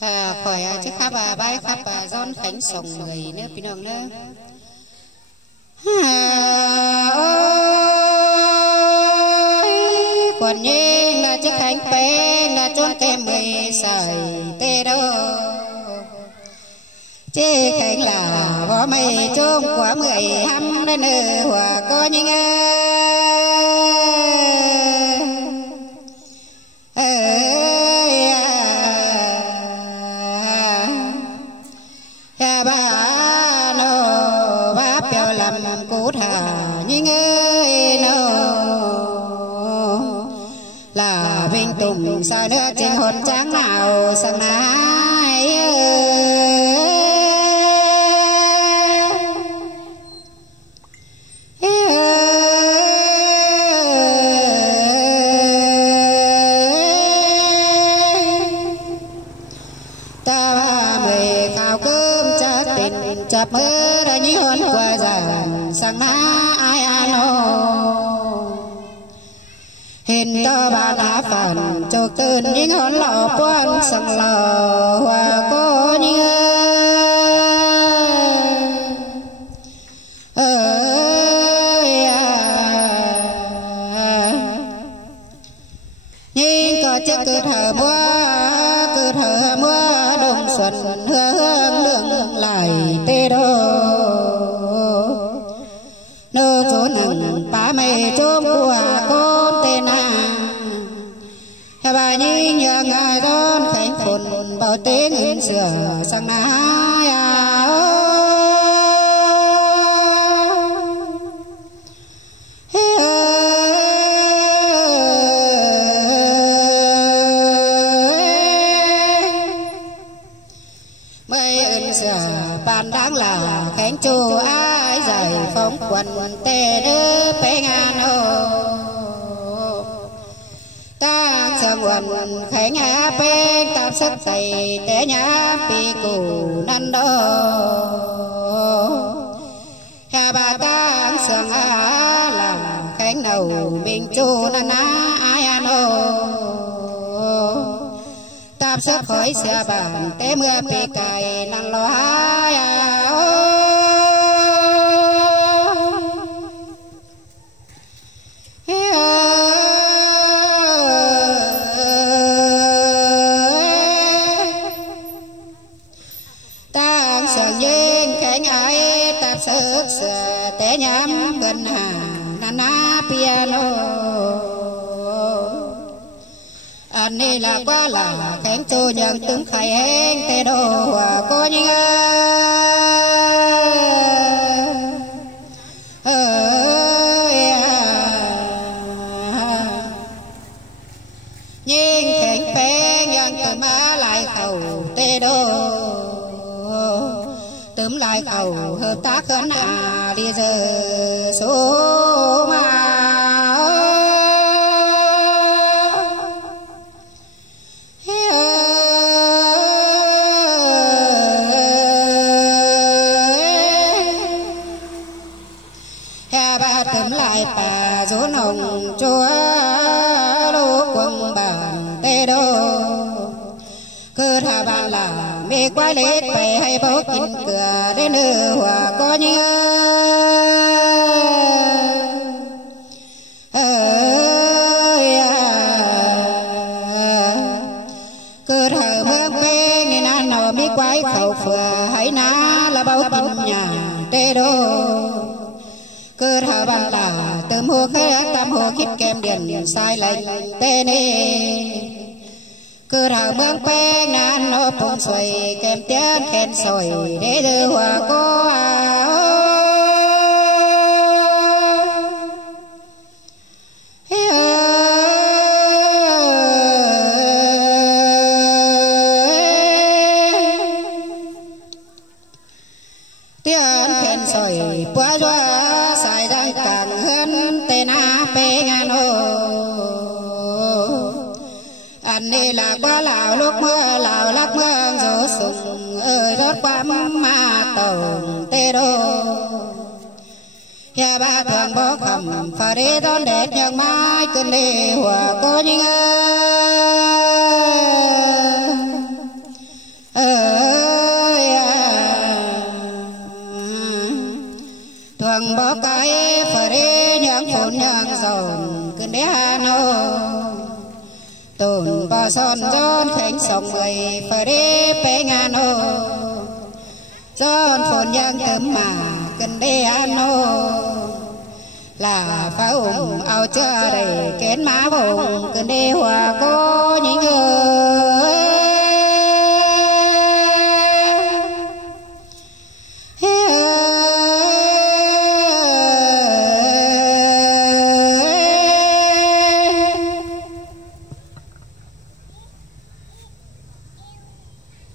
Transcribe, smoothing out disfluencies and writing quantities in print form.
khỏi chứ khắp bái khắp giòn khánh sòng người nữaพี่น้องnữa còn nhé là chiếc khánh bé là chốn kem mười sợi tê đâu chế khánh là võ mây trông quả 15 đến nửa hòa có những sao nữa trên hồn trắng nào sang nái ta mười khao cơm cha tình chập mơ ra như hồn qua giàn sang nái ai hình ta bà đã phản cho cơn những hôn lọ quan sang lò hòa có những nhưng có chiếc cơ thở mua đông xuân hương lương lại tê đô nô chỗ nặng bá mây chôm của con tên bà nhi nhờ ngài đón khánh phồn bảo tế nghìn sửa sang nái mấy ơn sửa bàn đáng là khánh chu ai giải phóng quần tê đứa bé ngàn sang quần khánh á bên tam sắc thầy té nhá pi cù năn đô hà bà ta sang á làm khánh đầu mình chu năn á ai ano tam sắc khỏi xe bàn té mưa pi cày năn lo té nhắm gần hà nana piano anh này là quá là khánh chu nhận tướng khai hẹn tê đồ có những nhưng khánh phê nhận từ má lại khẩu tê đồ tấm lại khẩu hợp tác khấn đi giờ số mà bà tấm lại bà rốn hồng chúa lô quăng bàn tê đô cơ thà bạn là mê quái lết bày hay bó kín cửa đến nửa hòa có nhớ cơ thà mương bê nghe nà nọ mê quái khẩu phừa hay ná là bao kín nhà tê đô cơ thà bạn là tầm hồ khế tam hồ khít kem điền sai lệnh tê nê cơ thảo mương pe ngàn nó phong xoay kèm tiếng khen sỏi để đưa hòa có tiếng khen sỏi quá doa xài đang càng hơn tên á pe ngàn anh đi là quá lào lúc mưa lào lắc mưa gió sùng ơi rót qua mà tàu tê đô nhà ba thường bó khẩm phải đi đón đẹp nhang mai cơn đi hòa có những bỏ cái phở đế nhang phun nhang giòn cơn đế hà nô tồn bỏ son giòn khánh sông người phở đế bé ngàn nô giòn phun nhang tấm mà cơn đế hà nô là pháo áo cho đầy kén má vùng cơn đế hòa có những người